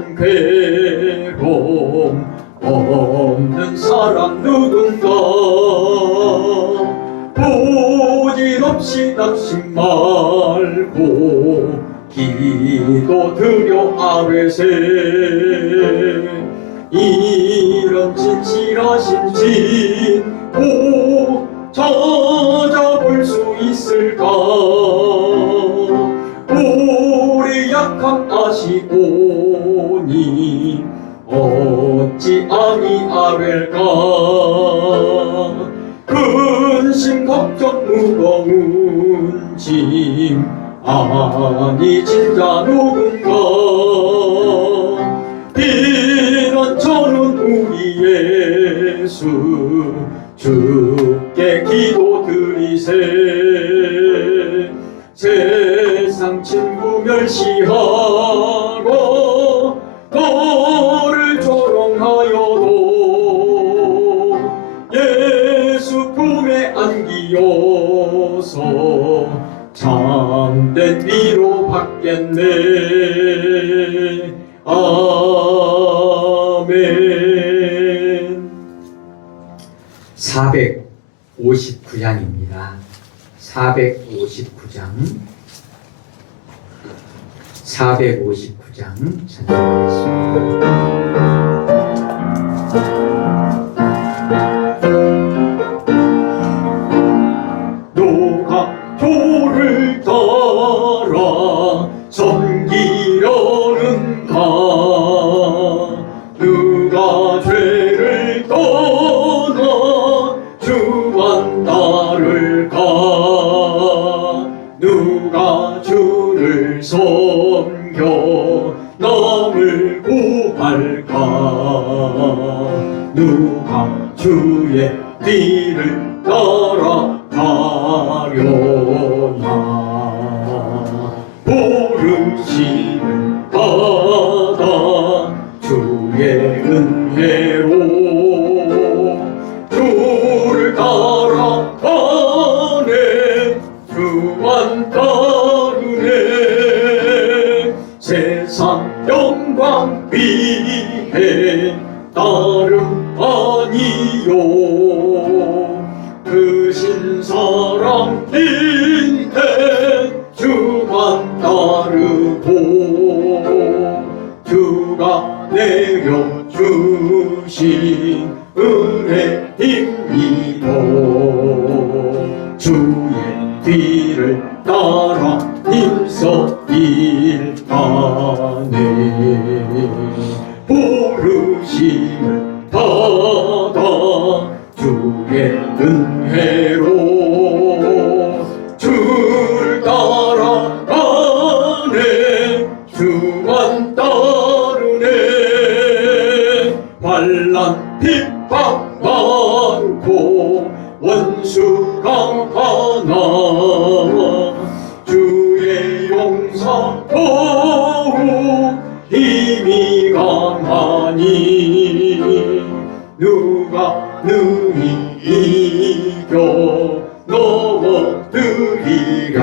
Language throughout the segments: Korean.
없는 괴로움 없는 사람 누군가 부질없이 낙심 말고 기도 드려 아뢰세 이런 진실하신 진보 찾아볼 수 있을까 우리 약함 아시오니 어찌 아니 아뢰까 근심 걱정 무거운 짐 아니 진짜 누군가 피난처는 우리 예수 주께 기도드리세 세상 친구 멸시하고 너를 조롱하여도 예수 품에 안기어서 참된 위로 받겠네. 아멘. 459장입니다. 459장 찬송하겠습니다. 누가 도를 따라 섬기려는가 누가 죄를 떠나 주만 따를까 누가 주를 섬겨 남을 구할까 누가 주의 뒤를 따라 가려나 부르심을 받아 주의 은혜로 주를 따라가네 주만 따르네 세상 영광 위해 따름 아니요 그 신사랑 인해 주만 따르고 주가 내려주신 은혜 힘이로 주의 뒤를 따라 힘써 일하네 부르심을 받아 주의 은혜로 주를 따라가네 주만 따르네 환난 핍박 많고 원수 강하나 주의 용서 더욱 힘이 강하니 누가 능히 이겨 넘어뜨리랴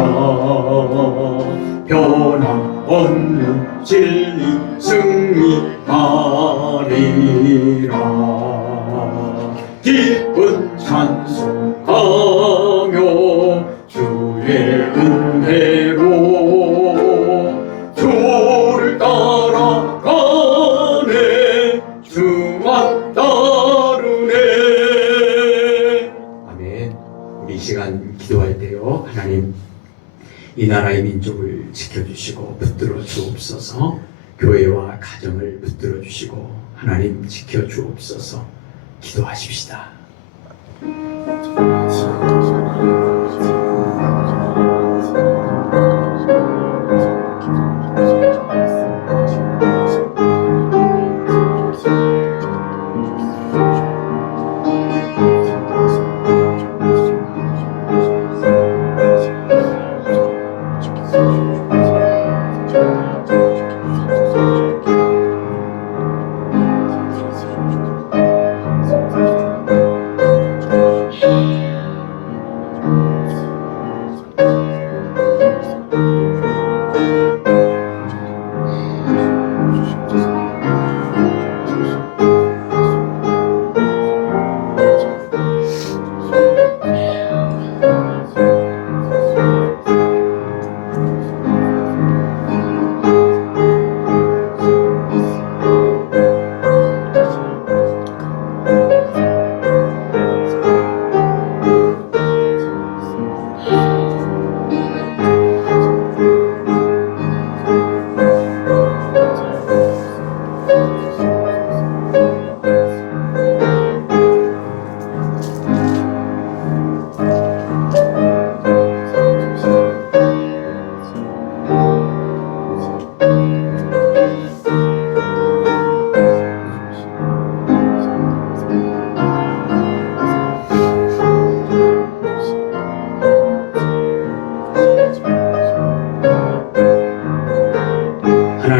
변함없는 진리 승리하리라 기쁜 찬송하며 주의 은혜로 주를 따라가네 주만 따르네. 아멘. 우리 이 시간 기도할 때요 하나님 이 나라의 민족을 지켜주시고 붙들어 주옵소서 교회와 가정을 붙들어 주시고 하나님 지켜 주옵소서 기도하십시다.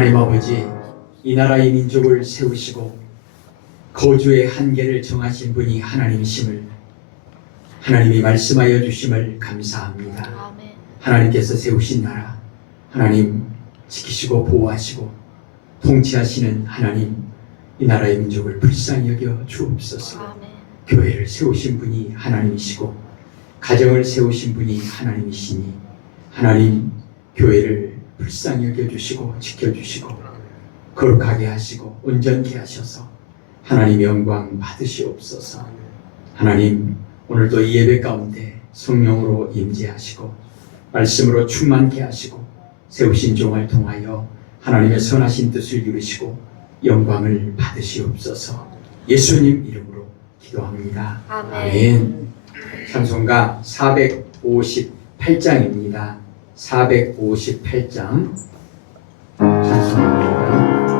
하나님 아버지, 이 나라의 민족을 세우시고 거주의 한계를 정하신 분이 하나님이심을 하나님이 말씀하여 주심을 감사합니다. 아멘. 하나님께서 세우신 나라, 하나님 지키시고 보호하시고 통치하시는 하나님, 이 나라의 민족을 불쌍히 여겨 주옵소서. 아멘. 교회를 세우신 분이 하나님이시고 가정을 세우신 분이 하나님이시니 하나님, 교회를 불쌍히 여겨주시고 지켜주시고 거룩하게 하시고 온전케 하셔서 하나님 영광 받으시옵소서. 하나님, 오늘도 이 예배 가운데 성령으로 임재하시고 말씀으로 충만케 하시고 세우신 종을 통하여 하나님의 선하신 뜻을 이루시고 영광을 받으시옵소서. 예수님 이름으로 기도합니다. 아멘. 아멘. 찬송가 458장입니다. 458장 찬송입니다.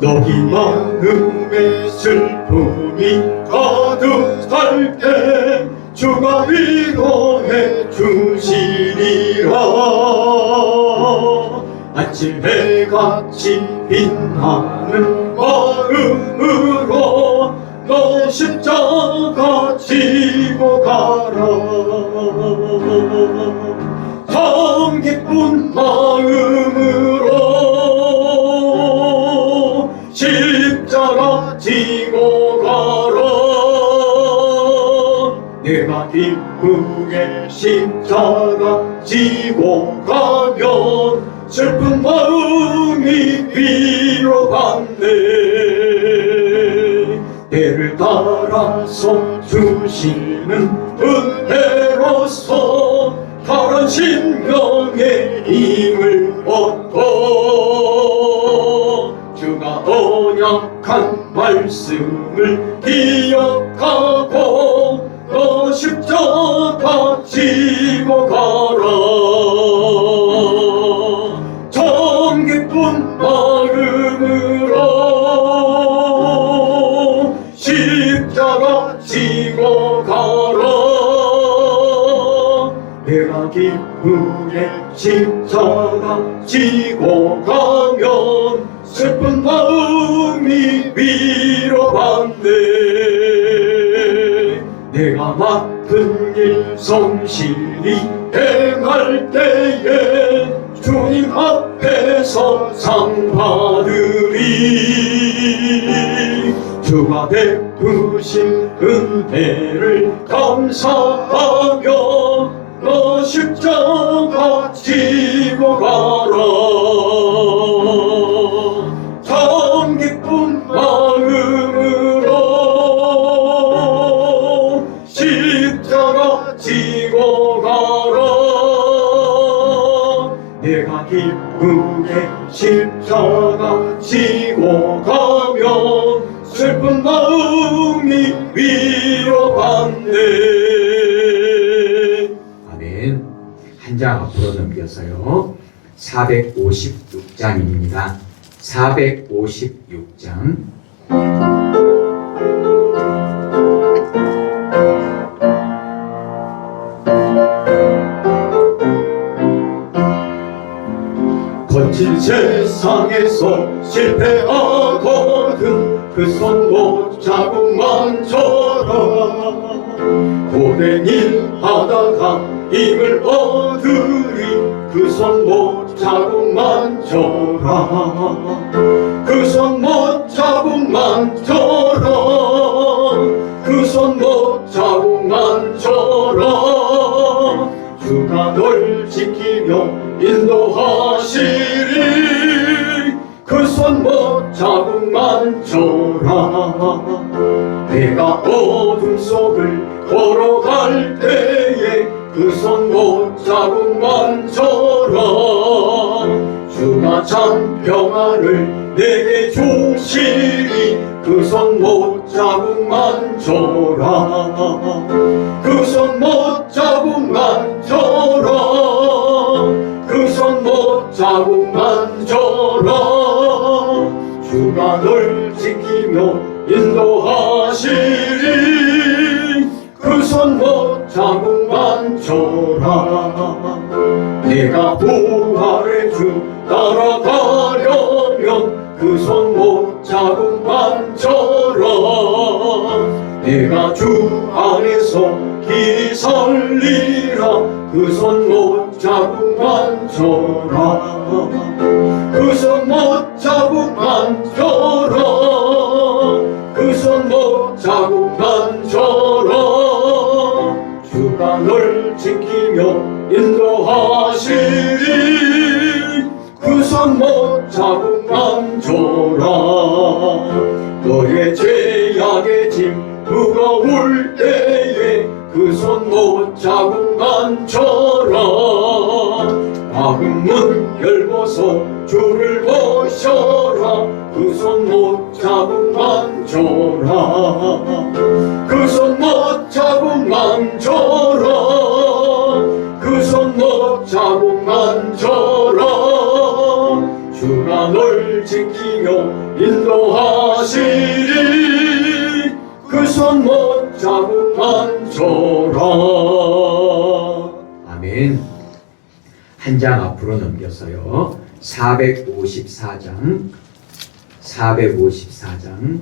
너희 마음에 슬픔이 가득할 때 주가 위로해 주시리라. 아침 해같이 빛나는 마음으로 너 십자가 지고 가라. 참 기쁜 마음으로 십자가 지고 가라. 내가 기쁘게 십자가 지고 가면 슬픈 마음이 위로받네. 때를 따라서 주시는 은혜로서 다른 신명의 힘을 얻고 주가 언약한 말씀을 기억하고 너 십자가 지고 가라. 참 기쁜 마음으로 십자가 지고 가라. 내가 기쁘게 십자가 지고 가면 슬픈 마음이 위로받네. 내가 맡은 일 성실히 행할 때에 주님 앞에서 상 받으리. 주가 베푸신 은혜를 감사하며 너 십자가 지고 가라. 참 기쁜 마음으로 십자가 지고 가라. 내가 기쁘게 십자가 지고 가면 슬픈 마음이 위로받네. 아멘. 한 장 앞으로 넘겨서요. 456장입니다. 456장. 거친 세상에서 실패하거든 그 손목 자국만 쳐라. 고된 일 하다가 힘을 얻으리 그 손목 자국만 쳐라. 그 손목 자국만 쳐라. 그 손목 자국만 쳐라. 주가 널 지키며 인도하시리. 그 손목 자국만 쳐라. 내가 어둠 속을 걸어갈 때에 그 손목 자국만 쳐라. 주가 참 평안을 내게 주시리. 그 손목 자국만 쳐라. 그 손목 자국만 쳐라. 그 손목 자국만 쳐라. 주가 널 지키며 인도하시리. 자국만 줘라. 내가 부활의 주 따라가려면 그 손 못 자국만 줘라. 내가 주 안에서 길 살리라. 그 손 못 자국만 줘라. 그 손 못 자국만 줘라. 그 손 못 자국만 줘라. 주가 널 지키며 인도하시리. 그 손 못 자국만 줘라. 너의 죄악의 짐 무거울 때에 그 손 못 자국만 줘라. 막은 문 열고서 주를 모셔라. 그 손 못 자국만 줘라. 그 손 못 자국만 줘라. 그 손 못 자국만 줘라. 주가 널 지키며 인도하시리. 그 손 못 자국만 줘라. 아멘. 한 장 앞으로 넘겨서요. 454장 454장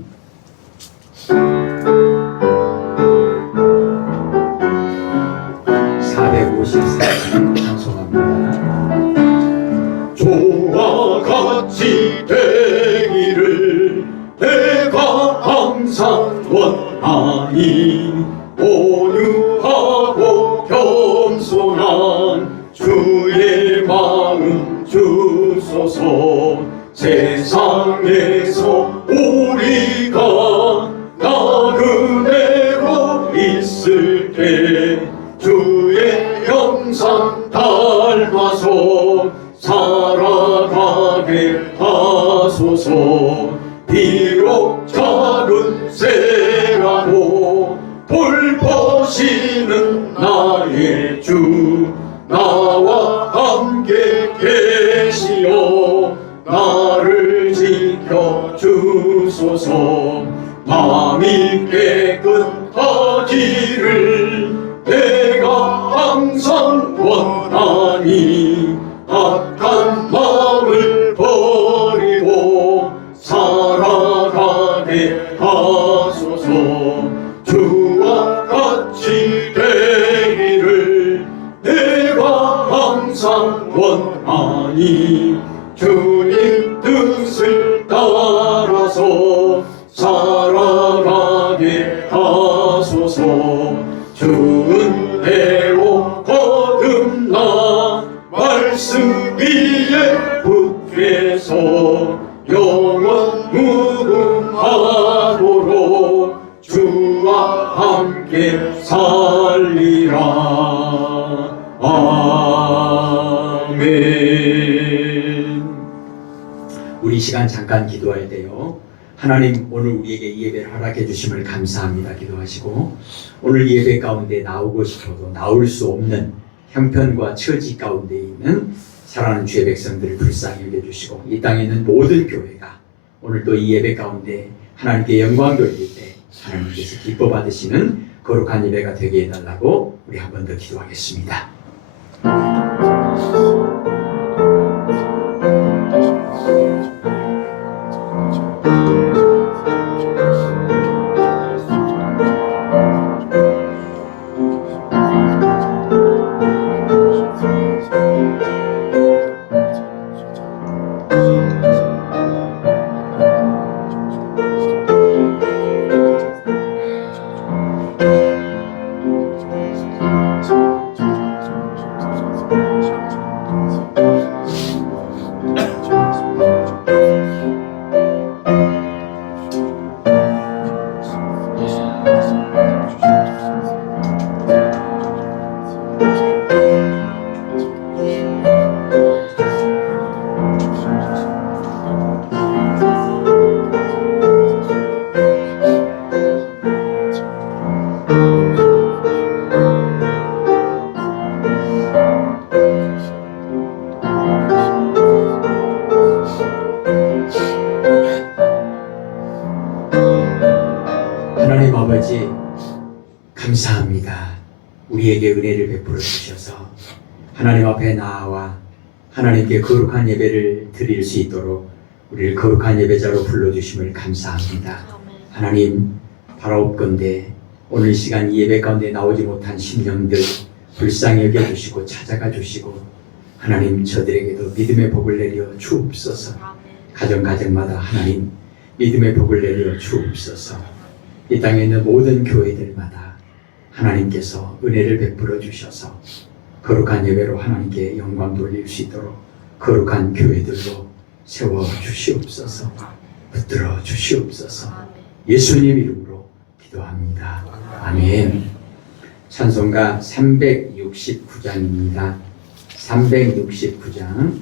찬송합니다. 주와 같이 되기를 내가 항상 원하니. 온유하고 겸손한 주의 마음 주소서. 세상에서 우리가 나그네로 있을 때 주의 형상 닮아서 살아가게 하소서. 비록 작은 새라도 돌보시는 나의 주 나와 함께 계시어 나를 지켜주소서. 마음이 깨끗하기를 내가 항상 원하니. 악한 마음을 버리고 살아가게 하소서. 주와 같이 되기를 내가 항상 원하니. 주님 뜻을 따라서 살아가게 하소서. 주 은혜로 거듭나 말씀 위에 붙게서 영원 무궁하도록 주와 함께 살리라. 아멘. 우리 시간 잠깐 기도할 때요. 하나님, 오늘 우리에게 이 예배를 허락해 주심을 감사합니다. 기도하시고, 오늘 예배 가운데 나오고 싶어도 나올 수 없는 형편과 처지 가운데 있는 사랑하는 주의 백성들을 불쌍히 여겨주시고, 이 땅에 있는 모든 교회가 오늘 또 이 예배 가운데 하나님께 영광 돌릴 때 하나님께서 기뻐 받으시는 거룩한 예배가 되게 해달라고 우리 한 번 더 기도하겠습니다. 하나님 아버지, 감사합니다. 우리에게 은혜를 베풀어 주셔서 하나님 앞에 나아와 하나님께 거룩한 예배를 드릴 수 있도록 우리를 거룩한 예배자로 불러주심을 감사합니다. 하나님, 바라옵건대 오늘 시간 이 예배 가운데 나오지 못한 심령들 불쌍히 여겨주시고 찾아가 주시고 하나님, 저들에게도 믿음의 복을 내려 주옵소서. 가정마다 하나님 믿음의 복을 내려 주옵소서. 이 땅에 있는 모든 교회들마다 하나님께서 은혜를 베풀어 주셔서 거룩한 예배로 하나님께 영광 돌릴 수 있도록 거룩한 교회들로 세워 주시옵소서. 붙들어 주시옵소서. 예수님 이름으로 기도합니다. 아멘. 찬송가 369장입니다. 369장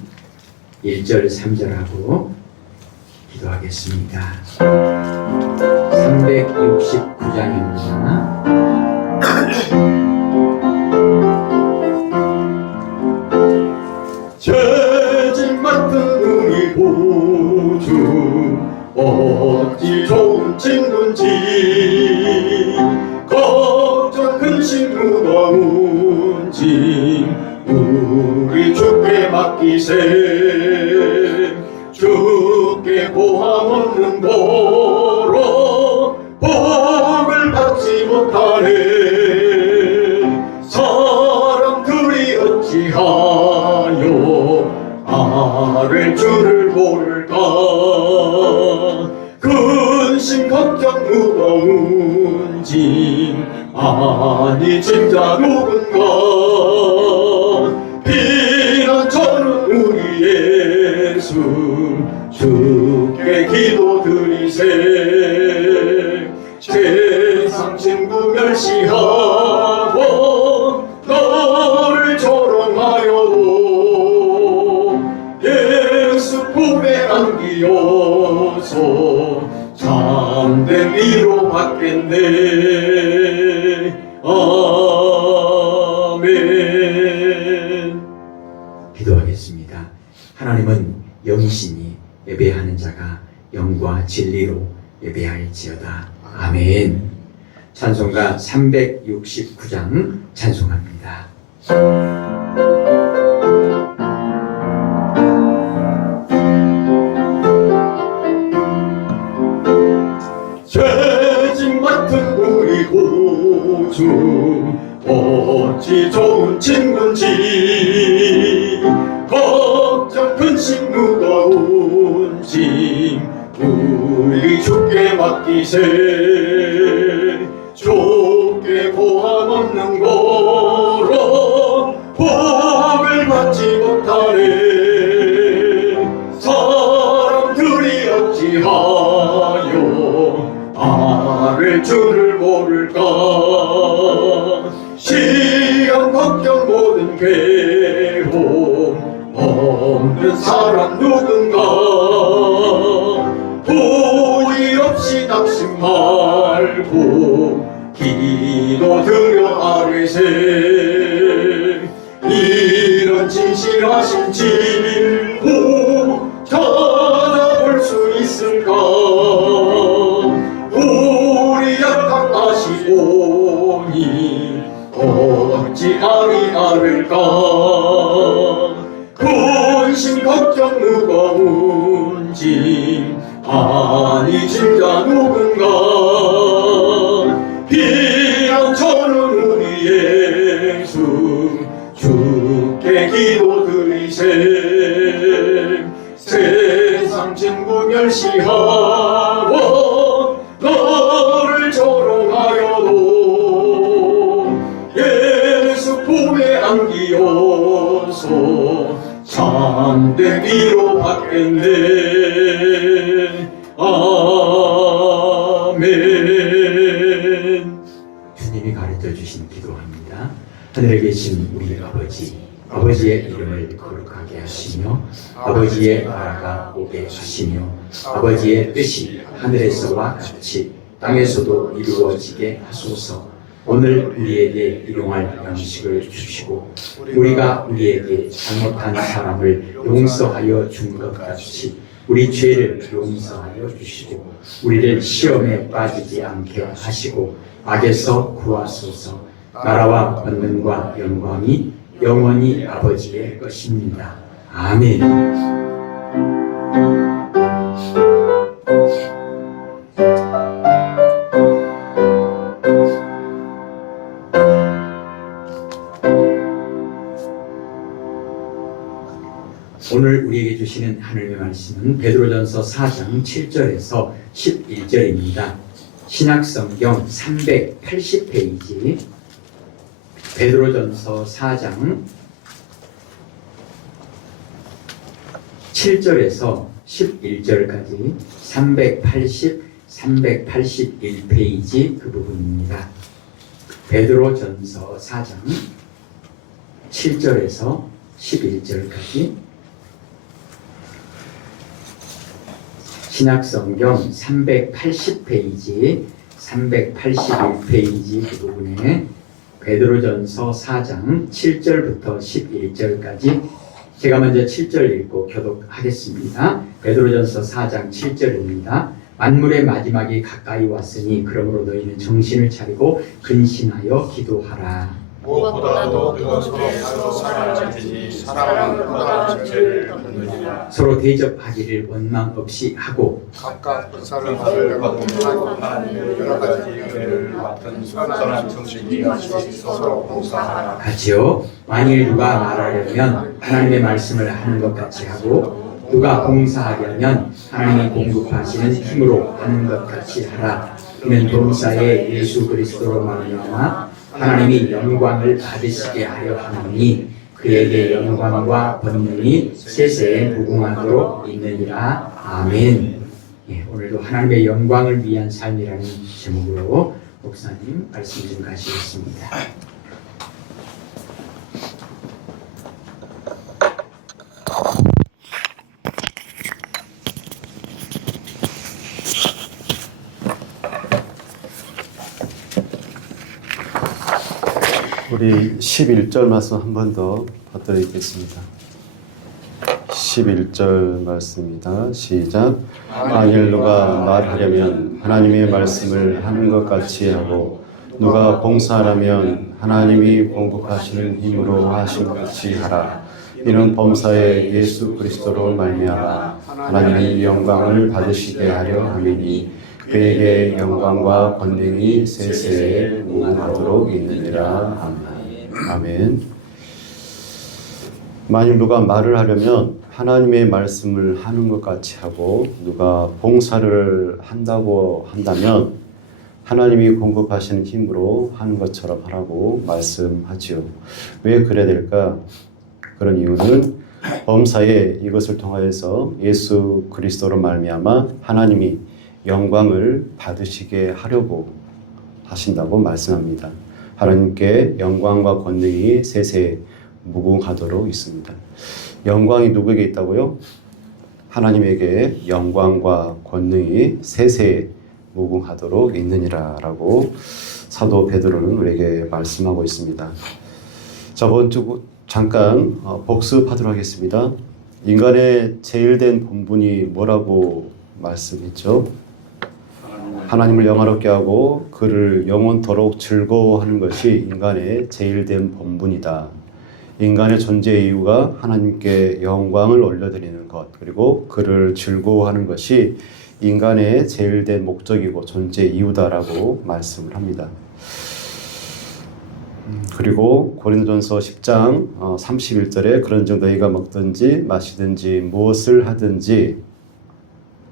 1절 3절하고 기도하겠습니다. 369장입니다. 죄짐 맡은 우리 구주 어찌 좋은 친구인지 걱정 근심 무거운지 우리 주께 맡기세. 주께 고함 없는 도로 복을 받지 못하네. 사람들이 어찌하여 아랠 줄을 모를까. 근심 걱정 무거운지 아니 진짜 누군가. 피난처는 우리 예수 주께 기도드리세. 세상 친구 멸시하고 너를 조롱하여도 예수 품에 안기어서 참된 위로 받겠네. 아멘. 기도하겠습니다. 하나님은 영이시니 예배하는 자가 영과 진리로 예배할지어다. 아멘. 찬송가 369장 찬송합니다. 죄짐 맡은 우리 구주 어찌 좋은 친구인지 걱정 근심 무거운지 우리 주께 맡기세. 주께 고함 없는 거로 복을 받지 못하네. 사람들이 어찌하여 아랠 줄을 모를까. 시험 걱정 모든 괴로움 없는 사람 누군가. 후회 없이 낙심 말고 기도드려 아뢰세. 이런 진실하신 진구 찾아볼 수 있을까. 우리 약한 아시오니 어찌 아리아를까. 근심 걱정 무거운지 아니 진짜 누군가. 피난처는 우리 예수 주께 기도드리세. 세상 친구 멸시하고 너를 조롱하여도 예수 품에 안기어서 참된 위로 받겠네. 아멘. 주님이 가르쳐 주신 기도합니다. 하늘에 계신 우리 아버지, 아버지의 이름을 거룩하게 하시며 아버지의 나라가 오게 하시며 아버지의 뜻이 하늘에서와 같이 땅에서도 이루어지게 하소서. 오늘 우리에게 일용할 양식을 주시고 우리가 우리에게 잘못한 사람을 용서하여 준 것 같이 우리 죄를 용서하여 주시고 우리를 시험에 빠지지 않게 하시고 악에서 구하소서. 나라와 권능과 영광이 영원히 아버지의 것입니다. 아멘. 오늘 우리에게 주시는 하나님의 말씀은 베드로전서 4장 7절에서 11절입니다. 신약성경 380페이지 베드로전서 4장 7절에서 11절까지 381페이지 그 부분입니다. 베드로전서 4장 7절에서 11절까지 신약성경 381페이지 그 부분에 베드로전서 4장 7절부터 11절까지 제가 먼저 7절 읽고 교독하겠습니다. 베드로전서 4장 7절입니다. 만물의 마지막이 가까이 왔으니 그러므로 너희는 정신을 차리고 근신하여 기도하라. 무엇보다도 그것으로 서로 사랑하지 사랑은 보다 죄를 덮느니라. 서로 대접하기를 원망 없이 하고 각각 그 사람을 받는 여러 가지 은혜를 맡은 선한 정신이 같이 서로 봉사하라. 같이요. 만일 누가 말하려면 하나님의 말씀을 하는 것 같이 하고 누가 봉사하려면 하나님이 공급하시는 힘으로 하는 것 같이 하라. 이는 동사의 예수 그리스도로 말미암아 하나님이 영광을 받으시게 하려 하노니 그에게 영광과 권능이 세세에 무궁하도록 있느니라. 아멘. 오늘도 하나님의 영광을 위한 삶이라는 제목으로 목사님 말씀 좀 가시겠습니다. 우리 11절 말씀 한 번 더 받들겠습니다. 11절 말씀입니다. 시작. 만일 누가 말하려면 하나님의 말씀을 하는 것 같이 하고 누가 봉사하려면 하나님이 공급하시는 힘으로 하신 것 같이 하라. 이는 범사의 예수 그리스도로 말미암아 하나님의 영광을 받으시게 하려 함이니 그에게 영광과 권능이 세세에 무궁하도록 있느니라. 아멘. 만일 누가 말을 하려면 하나님의 말씀을 하는 것 같이 하고 누가 봉사를 한다고 한다면 하나님이 공급하시는 힘으로 하는 것처럼 하라고 말씀하지요. 왜 그래야 될까? 그런 이유는 범사에 이것을 통하여서 예수 그리스도로 말미암아 하나님이 영광을 받으시게 하려고 하신다고 말씀합니다. 하나님께 영광과 권능이 세세에 무궁하도록 있습니다. 영광이 누구에게 있다고요? 하나님에게 영광과 권능이 세세에 무궁하도록 있느니라 라고 사도 베드로는 우리에게 말씀하고 있습니다. 저번 주 잠깐 복습하도록 하겠습니다. 인간의 제일된 본분이 뭐라고 말씀했죠? 하나님을 영화롭게 하고 그를 영원토록 즐거워하는 것이 인간의 제일된 본분이다. 인간의 존재 이유가 하나님께 영광을 올려드리는 것 그리고 그를 즐거워하는 것이 인간의 제일된 목적이고 존재 이유다라고 말씀을 합니다. 그리고 고린도전서 10장 31절에 그런즉 너희가 먹든지 마시든지 무엇을 하든지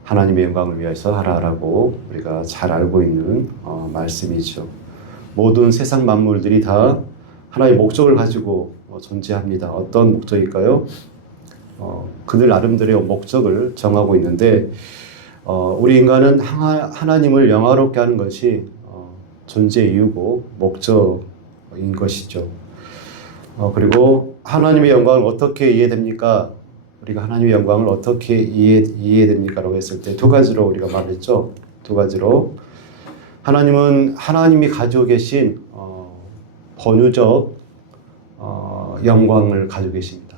하나님의 영광을 위해서 하라라고 우리가 잘 알고 있는 말씀이죠. 모든 세상 만물들이 다 하나의 목적을 가지고 존재합니다. 어떤 목적일까요? 그들 나름대로의 목적을 정하고 있는데 우리 인간은 하나님을 영화롭게 하는 것이 존재 이유고 목적인 것이죠. 그리고 하나님의 영광을 어떻게 이해됩니까? 우리가 하나님의 영광을 어떻게 이해됩니까? 라고 했을 때 두 가지로 우리가 말했죠. 두 가지로 하나님은 하나님이 가지고 계신 본유적 영광을 가지고 계십니다.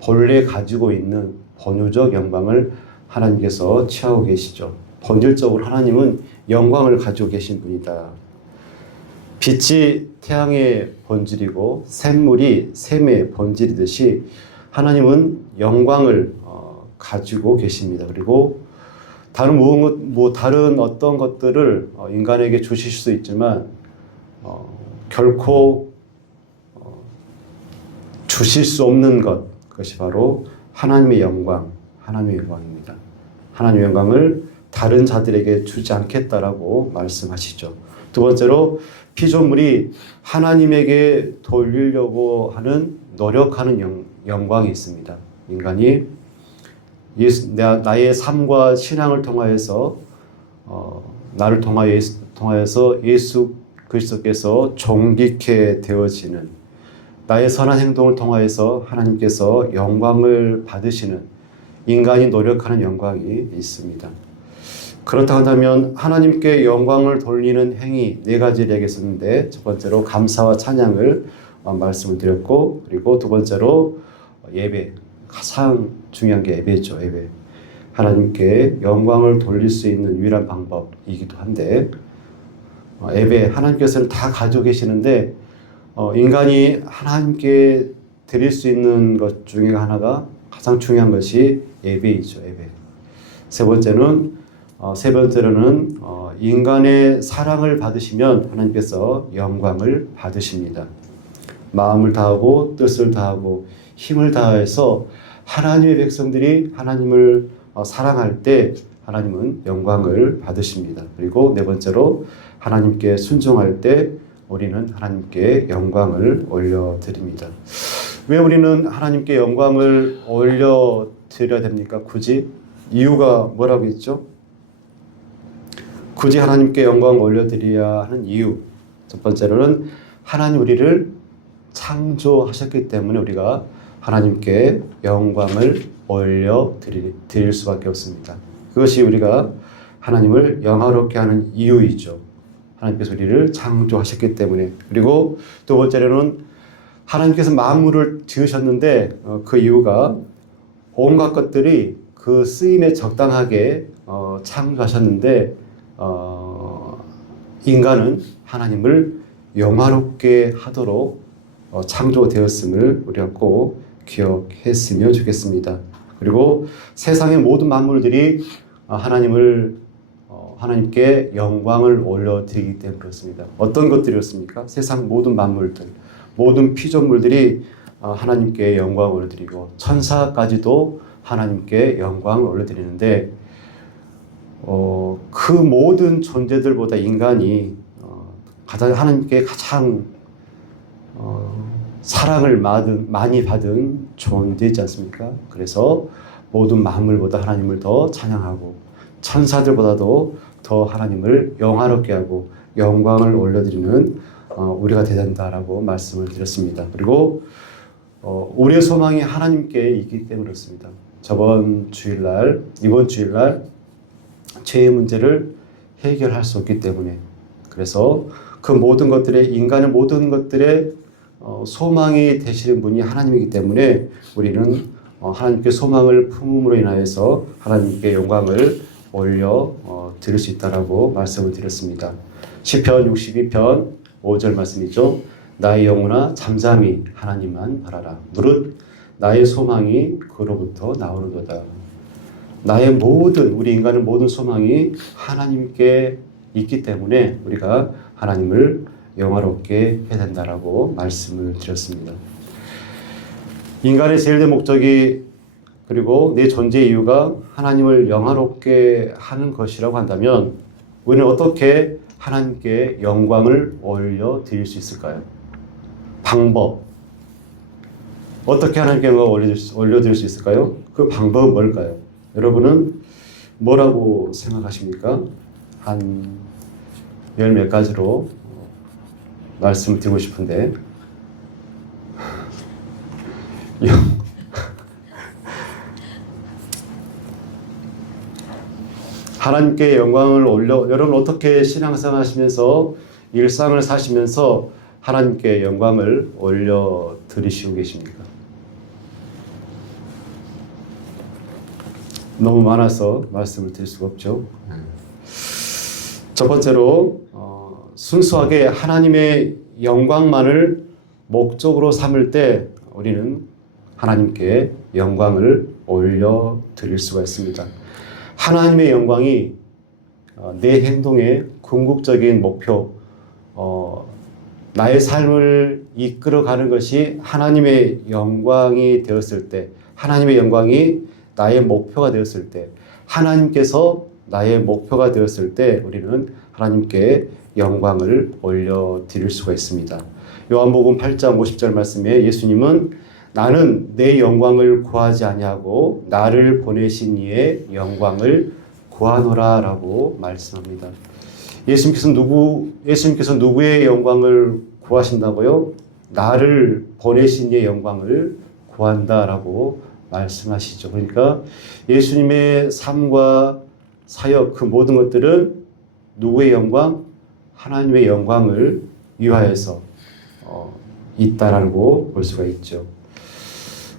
본래 가지고 있는 본유적 영광을 하나님께서 취하고 계시죠. 본질적으로 하나님은 영광을 가지고 계신 분이다. 빛이 태양의 본질이고 샘물이 샘의 본질이듯이 하나님은 영광을 가지고 계십니다. 그리고 다른 어떤 것들을 인간에게 주실 수 있지만 결코 주실 수 없는 그것이 바로 하나님의 영광입니다. 하나님의 영광을 다른 자들에게 주지 않겠다라고 말씀하시죠. 두 번째로 피조물이 하나님에게 돌리려고 하는 노력하는 영광이 있습니다. 인간이 나의 삶과 신앙을 통하여서 나를 통하여서 예수 그리스도께서 존귀케 되어지는, 나의 선한 행동을 통하여서 하나님께서 영광을 받으시는, 인간이 노력하는 영광이 있습니다. 그렇다고 한다면 하나님께 영광을 돌리는 행위 4가지를 얘기했었는데, 첫 번째로 감사와 찬양을 말씀을 드렸고, 그리고 두 번째로 예배, 가장 중요한 게 예배죠. 예배. 하나님께 영광을 돌릴 수 있는 유일한 방법이기도 한데, 예배, 하나님께서는 다 가지고 계시는데 인간이 하나님께 드릴 수 있는 것 중에 하나가, 가장 중요한 것이 예배이죠. 예배. 세 번째로는 인간의 사랑을 받으시면 하나님께서 영광을 받으십니다. 마음을 다하고 뜻을 다하고 힘을 다해서 하나님의 백성들이 하나님을 사랑할 때 하나님은 영광을 받으십니다. 그리고 네 번째로 하나님께 순종할 때 우리는 하나님께 영광을 올려드립니다. 왜 우리는 하나님께 영광을 올려드려야 됩니까? 굳이? 이유가 뭐라고 했죠? 굳이 하나님께 영광을 올려드려야 하는 이유. 첫 번째로는 하나님 우리를 창조하셨기 때문에 우리가 하나님께 영광을 올려드릴 수밖에 없습니다. 그것이 우리가 하나님을 영화롭게 하는 이유이죠. 하나님께서 우리를 창조하셨기 때문에. 그리고 두 번째로는 하나님께서 만물을 지으셨는데 그 이유가 온갖 것들이 그 쓰임에 적당하게 창조하셨는데 인간은 하나님을 영화롭게 하도록 창조되었음을 우리가 꼭 기억했으면 좋겠습니다. 그리고 세상의 모든 만물들이 하나님께 영광을 올려드리기 때문에 그렇습니다. 어떤 것들이었습니까? 세상 모든 만물들, 모든 피조물들이 하나님께 영광을 올려드리고 천사까지도 하나님께 영광을 올려드리는데 그 모든 존재들보다 인간이 하나님께 가장 사랑을 많이 받은 존재이지 않습니까? 그래서 모든 만물보다 하나님을 더 찬양하고 천사들보다도 더 하나님을 영화롭게 하고 영광을 올려드리는 우리가 되어야 된다라고 말씀을 드렸습니다. 그리고 우리의 소망이 하나님께 있기 때문에 그렇습니다. 이번 주일날 죄의 문제를 해결할 수 없기 때문에, 그래서 그 모든 것들의, 인간의 모든 것들의 소망이 되시는 분이 하나님이기 때문에 우리는 하나님께 소망을 품음으로 인하여서 하나님께 영광을 올려 드릴 수 있다라고 말씀을 드렸습니다. 시편 62편 5절 말씀이죠. 나의 영혼아 잠잠히 하나님만 바라라. 무릇 나의 소망이 그로부터 나오는도다. 우리 인간의 모든 소망이 하나님께 있기 때문에 우리가 하나님을 영화롭게 해야 된다라고 말씀을 드렸습니다. 인간의 제일된 목적이, 그리고 내 존재의 이유가 하나님을 영화롭게 하는 것이라고 한다면 우리는 어떻게 하나님께 영광을 올려드릴 수 있을까요? 방법. 어떻게 하나님께 영광을 올려드릴 수 있을까요? 그 방법은 뭘까요? 여러분은 뭐라고 생각하십니까? 한 10몇 가지로 말씀을 드리고 싶은데 하나님께 영광을 여러분 어떻게 신앙생활 하시면서 일상을 사시면서 하나님께 영광을 올려드리시고 계십니까? 너무 많아서 말씀을 드릴 수가 없죠. 첫 번째로 순수하게 하나님의 영광만을 목적으로 삼을 때 우리는 하나님께 영광을 올려 드릴 수가 있습니다. 하나님의 영광이 내 행동의 궁극적인 목표, 나의 삶을 이끌어가는 것이 하나님의 영광이 되었을 때, 하나님의 영광이 나의 목표가 되었을 때, 하나님께서 나의 목표가 되었을 때 우리는 하나님께 영광을 올려드릴 수가 있습니다. 요한복음 8장 50절 말씀에 예수님은 나는 내 영광을 구하지 아니하고 나를 보내신 이의 영광을 구하노라 라고 말씀합니다. 예수님께서 누구의 영광을 구하신다고요? 나를 보내신 이의 영광을 구한다라고 말씀하시죠. 그러니까 예수님의 삶과 사역 그 모든 것들은 누구의 영광? 하나님의 영광을 위하여서 있다라고 볼 수가 있죠.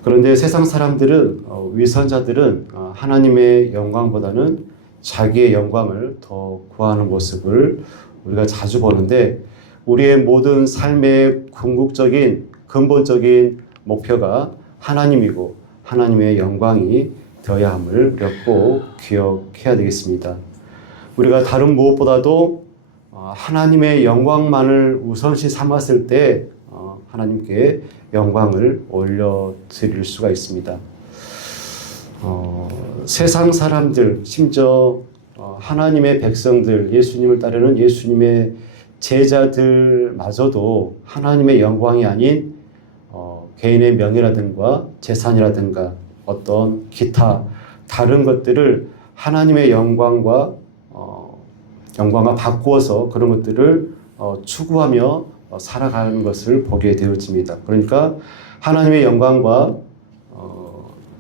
그런데 세상 사람들은 위선자들은 하나님의 영광보다는 자기의 영광을 더 구하는 모습을 우리가 자주 보는데 우리의 모든 삶의 궁극적인 근본적인 목표가 하나님이고 하나님의 영광이 되어야 함을 우리가 꼭 기억해야 되겠습니다. 우리가 다른 무엇보다도 하나님의 영광만을 우선시 삼았을 때 하나님께 영광을 올려드릴 수가 있습니다. 세상 사람들, 심지어 하나님의 백성들, 예수님을 따르는 예수님의 제자들마저도 하나님의 영광이 아닌 개인의 명예라든가 재산이라든가 어떤 기타 다른 것들을 하나님의 영광과 바꾸어서 그런 것들을 추구하며 살아가는 것을 보게 되어집니다. 그러니까 하나님의 영광과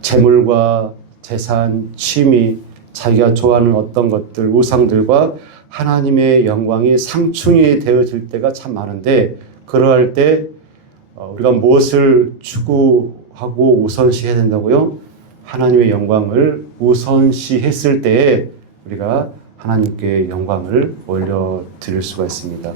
재물과 재산, 취미, 자기가 좋아하는 어떤 것들, 우상들과 하나님의 영광이 상충이 되어질 때가 참 많은데 그러할 때 우리가 무엇을 추구하고 우선시해야 된다고요? 하나님의 영광을 우선시했을 때에 우리가 하나님께 영광을 올려드릴 수가 있습니다.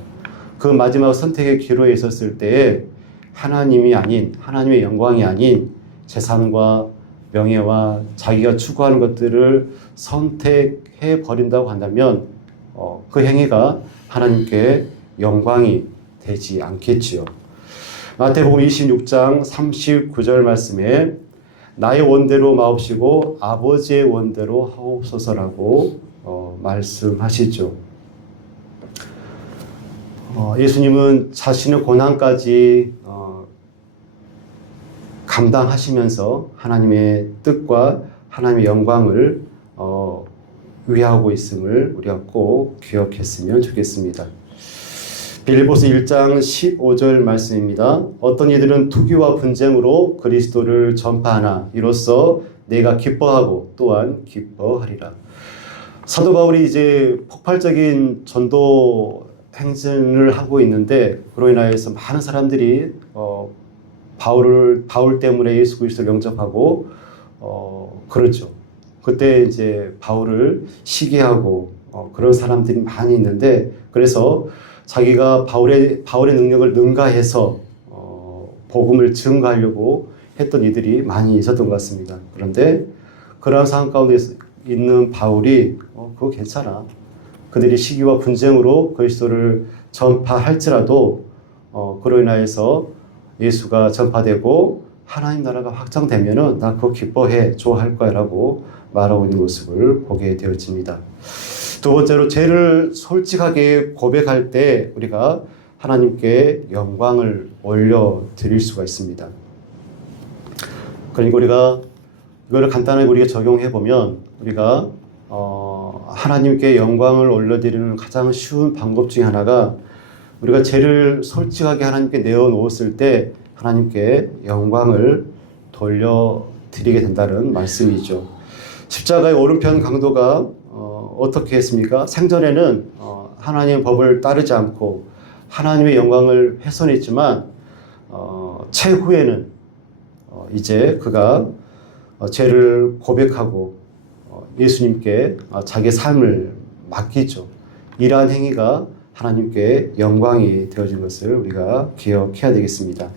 그 마지막 선택의 기로에 있었을 때에 하나님이 아닌, 하나님의 영광이 아닌 재산과 명예와 자기가 추구하는 것들을 선택해 버린다고 한다면 그 행위가 하나님께 영광이 되지 않겠지요. 마태복음 26장 39절 말씀에 나의 원대로 마옵시고 아버지의 원대로 하옵소서라고 말씀하시죠. 예수님은 자신의 고난까지 감당하시면서 하나님의 뜻과 하나님의 영광을 위하고 있음을 우리가 꼭 기억했으면 좋겠습니다. 빌립보서 1장 15절 말씀입니다. 어떤 이들은 투기와 분쟁으로 그리스도를 전파하나 이로써 내가 기뻐하고 또한 기뻐하리라. 사도 바울이 이제 폭발적인 전도 행진을 하고 있는데 그로 인하여서 많은 사람들이 바울 때문에 예수 그리스도를 영접하고 그렇죠. 그때 이제 바울을 시기하고 그런 사람들이 많이 있는데 그래서 자기가 바울의 능력을 능가해서 복음을 증거하려고 했던 이들이 많이 있었던 것 같습니다. 그런데 그러한 상황 가운데 있는 바울이 그거 괜찮아. 그들이 시기와 분쟁으로 그리스도를 전파할지라도 그로 인하여서 예수가 전파되고 하나님 나라가 확장되면은 나 그거 기뻐해 좋아할 거야 라고 말하고 있는 모습을 보게 되어집니다. 두 번째로 죄를 솔직하게 고백할 때 우리가 하나님께 영광을 올려드릴 수가 있습니다. 그러니까 우리가 이거를 간단하게 우리가 적용해 보면 우리가 하나님께 영광을 올려드리는 가장 쉬운 방법 중에 하나가 우리가 죄를 솔직하게 하나님께 내어놓았을 때 하나님께 영광을 돌려드리게 된다는 말씀이죠. 십자가의 오른편 강도가 어떻게 했습니까? 생전에는 하나님의 법을 따르지 않고 하나님의 영광을 훼손했지만 최후에는 이제 그가 죄를 고백하고 예수님께 자기의 삶을 맡기죠. 이러한 행위가 하나님께 영광이 되어진 것을 우리가 기억해야 되겠습니다.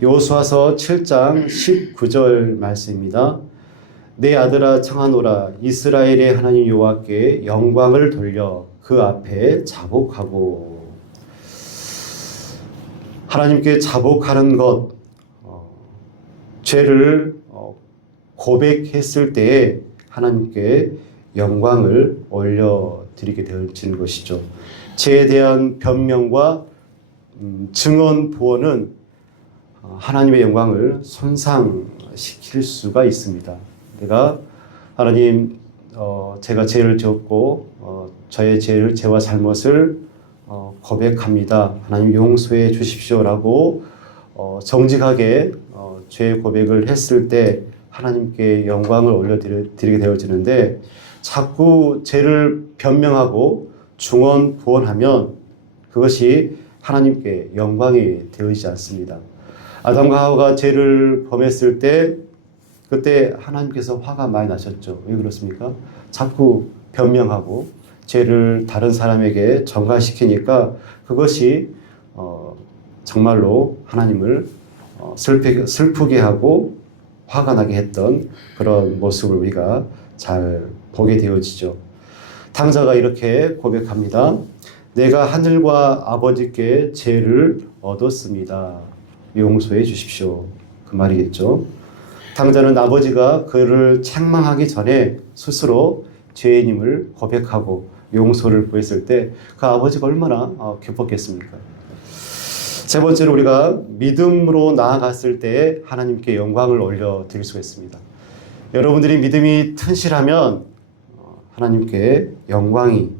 여호수아서 7장 19절 말씀입니다. 내 아들아 청하노라 이스라엘의 하나님 여호와께 영광을 돌려 그 앞에 자복하고. 하나님께 자복하는 것, 죄를 고백했을 때에 하나님께 영광을 올려드리게 되어지는 것이죠. 죄에 대한 변명과 증언 부언은 하나님의 영광을 손상시킬 수가 있습니다. 내가 하나님, 제가 죄를 지었고 저의 죄와 잘못을 고백합니다. 하나님 용서해 주십시오라고 정직하게 죄 고백을 했을 때 하나님께 영광을 올려드리게 되어지는데, 자꾸 죄를 변명하고 중언 부언하면 그것이 하나님께 영광이 되어지지 않습니다. 아담과 하와가 죄를 범했을 때 그때 하나님께서 화가 많이 나셨죠. 왜 그렇습니까? 자꾸 변명하고 죄를 다른 사람에게 전가시키니까 그것이 정말로 하나님을 슬프게 하고 화가 나게 했던 그런 모습을 우리가 잘 보게 되어지죠. 탕자가 이렇게 고백합니다. 내가 하늘과 아버지께 죄를 얻었습니다. 용서해 주십시오. 그 말이겠죠. 탕자는 아버지가 그를 책망하기 전에 스스로 죄인임을 고백하고 용서를 구했을 때 그 아버지가 얼마나 기뻤겠습니까? 세 번째로 우리가 믿음으로 나아갔을 때 하나님께 영광을 올려드릴 수가 있습니다. 여러분들이 믿음이 튼실하면 하나님께 영광이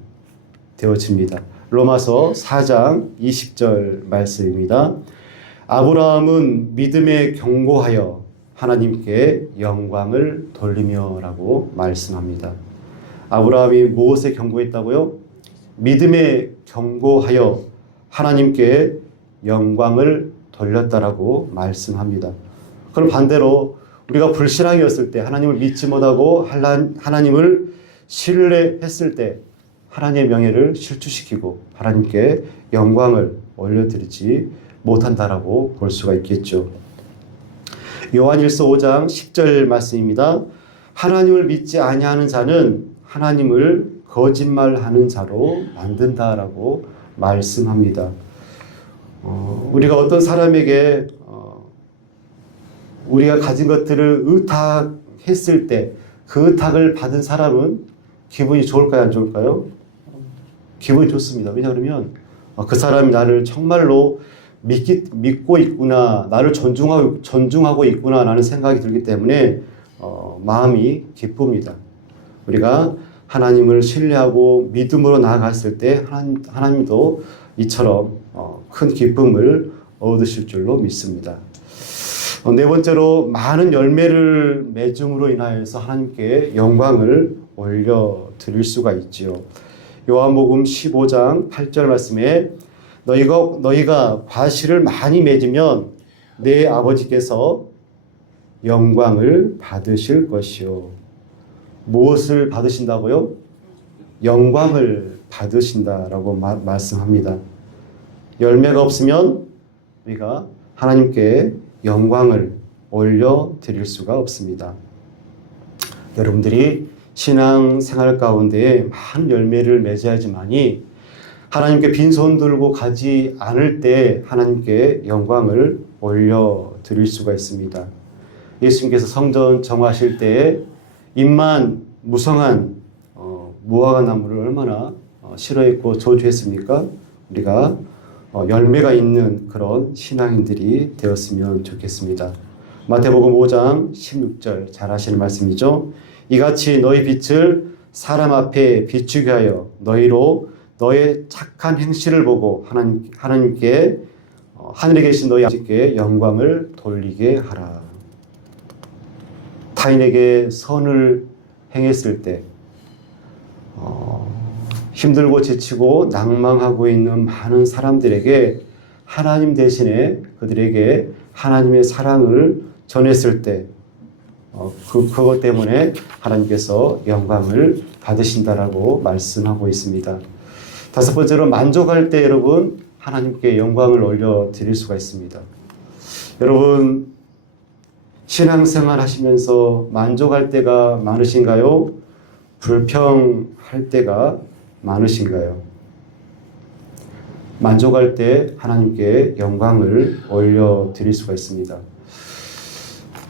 되어집니다. 로마서 4장 20절 말씀입니다. 아브라함은 믿음에 경고하여 하나님께 영광을 돌리며 라고 말씀합니다. 아브라함이 무엇에 경고했다고요? 믿음에 경고하여 하나님께 영광을 돌렸다라고 말씀합니다. 그럼 반대로 우리가 불신앙이었을 때, 하나님을 믿지 못하고 하나님을 신뢰했을 때 하나님의 명예를 실추시키고 하나님께 영광을 올려드리지 못한다라고 볼 수가 있겠죠. 요한일서 5장 10절 말씀입니다. 하나님을 믿지 아니하는 자는 하나님을 거짓말하는 자로 만든다라고 말씀합니다. 우리가 어떤 사람에게 우리가 가진 것들을 의탁했을 때 그 의탁을 받은 사람은 기분이 좋을까요? 안 좋을까요? 기분이 좋습니다. 왜냐하면 그 사람이 나를 정말로 믿고 있구나, 나를 존중하고 있구나 라는 생각이 들기 때문에 마음이 기쁩니다. 우리가 하나님을 신뢰하고 믿음으로 나아갔을 때 하나님도 이처럼 큰 기쁨을 얻으실 줄로 믿습니다. 네 번째로 많은 열매를 맺음으로 인하여서 하나님께 영광을 올려드릴 수가 있지요. 요한복음 15장 8절 말씀에 너희가 과실을 많이 맺으면 내 아버지께서 영광을 받으실 것이요. 무엇을 받으신다고요? 영광을 받으신다라고 말씀합니다. 열매가 없으면 우리가 하나님께 영광을 올려드릴 수가 없습니다. 여러분들이 신앙생활 가운데 많은 열매를 맺어야지만이 하나님께 빈손 들고 가지 않을 때 하나님께 영광을 올려드릴 수가 있습니다. 예수님께서 성전 정하실 때에 잎만 무성한 무화과 나무를 얼마나 싫어했고 저주했습니까? 우리가 열매가 있는 그런 신앙인들이 되었으면 좋겠습니다. 마태복음 5장 16절 잘 아시는 말씀이죠. 이같이 너희 빛을 사람 앞에 비추게 하여 너희로 너의 착한 행실을 보고 하나님께 하늘에 계신 너희 아버지께 영광을 돌리게 하라. 타인에게 선을 행했을 때 힘들고 지치고 낭망하고 있는 많은 사람들에게 하나님 대신에 그들에게 하나님의 사랑을 전했을 때 그것 때문에 하나님께서 영광을 받으신다라고 말씀하고 있습니다. 다섯 번째로 만족할 때 여러분 하나님께 영광을 올려드릴 수가 있습니다. 여러분 신앙생활 하시면서 만족할 때가 많으신가요? 불평할 때가 많으신가요? 만족할 때 하나님께 영광을 올려드릴 수가 있습니다.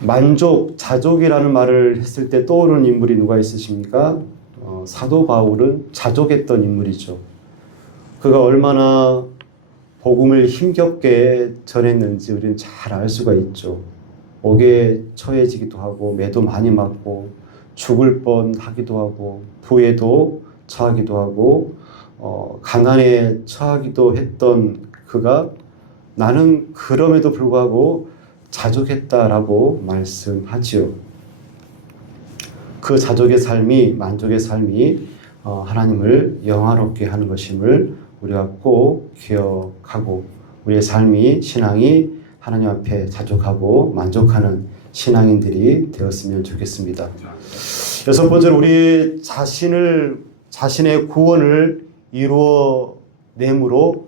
만족, 자족이라는 말을 했을 때 떠오르는 인물이 누가 있으십니까? 사도 바울은 자족했던 인물이죠. 그가 얼마나 복음을 힘겹게 전했는지 우리는 잘 알 수가 있죠. 옥에 처해지기도 하고 매도 많이 맞고 죽을 뻔하기도 하고 부에도 처하기도 하고 가난에 처하기도 했던 그가 나는 그럼에도 불구하고 자족했다라고 말씀하지요. 그 자족의 삶이 만족의 삶이 하나님을 영화롭게 하는 것임을 우리가 꼭 기억하고 우리의 삶이 신앙이 하나님 앞에 자족하고 만족하는 신앙인들이 되었으면 좋겠습니다. 여섯 번째로 우리 자신의 구원을 이루어 내므로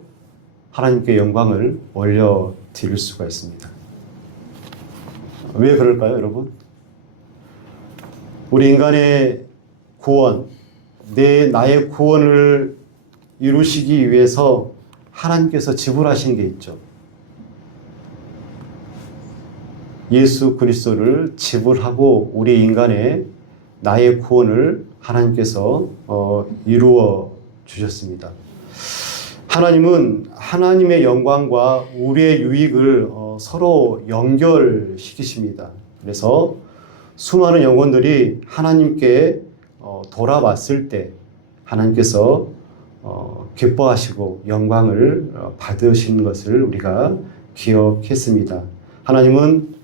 하나님께 영광을 올려드릴 수가 있습니다. 왜 그럴까요, 여러분? 우리 인간의 구원, 나의 구원을 이루시기 위해서 하나님께서 지불하신 게 있죠. 예수 그리스도를 지불하고 우리 인간의 나의 구원을 하나님께서 이루어 주셨습니다. 하나님은 하나님의 영광과 우리의 유익을 서로 연결시키십니다. 그래서 수많은 영혼들이 하나님께 돌아왔을 때 하나님께서 기뻐하시고 영광을 받으시는 것을 우리가 기억했습니다. 하나님은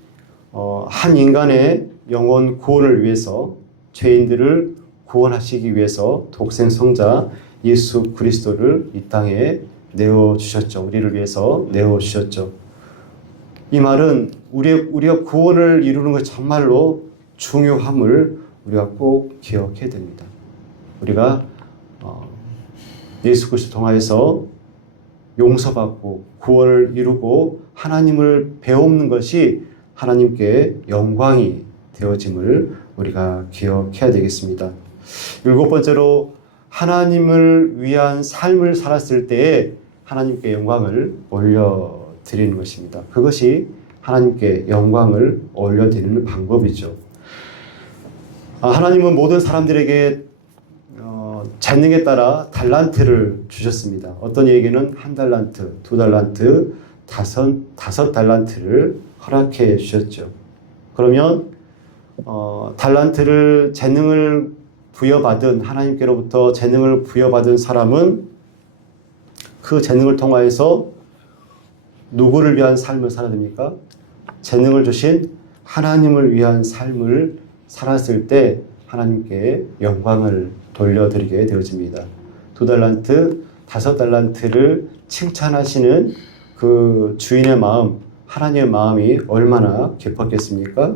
한 인간의 영혼 구원을 위해서 죄인들을 구원하시기 위해서 독생 성자 예수 그리스도를 이 땅에 내어주셨죠. 우리를 위해서 내어주셨죠. 이 말은 우리가 구원을 이루는 것 정말로 중요함을 우리가 꼭 기억해야 됩니다. 우리가 예수 그리스도 통하여서 용서받고 구원을 이루고 하나님을 배우는 것이 하나님께 영광이 되어짐을 우리가 기억해야 되겠습니다. 일곱 번째로 하나님을 위한 삶을 살았을 때에 하나님께 영광을 올려드리는 것입니다. 그것이 하나님께 영광을 올려드리는 방법이죠. 하나님은 모든 사람들에게 재능에 따라 달란트를 주셨습니다. 어떤 이에게는 1달란트, 2달란트, 5달란트를 허락해 주셨죠. 그러면 달란트를 재능을 부여받은 하나님께로부터 재능을 부여받은 사람은 그 재능을 통하여서 누구를 위한 삶을 살아야 됩니까? 재능을 주신 하나님을 위한 삶을 살았을 때 하나님께 영광을 돌려드리게 되어집니다. 2달란트, 5달란트를 칭찬하시는 그 주인의 마음, 하나님의 마음이 얼마나 깊었겠습니까?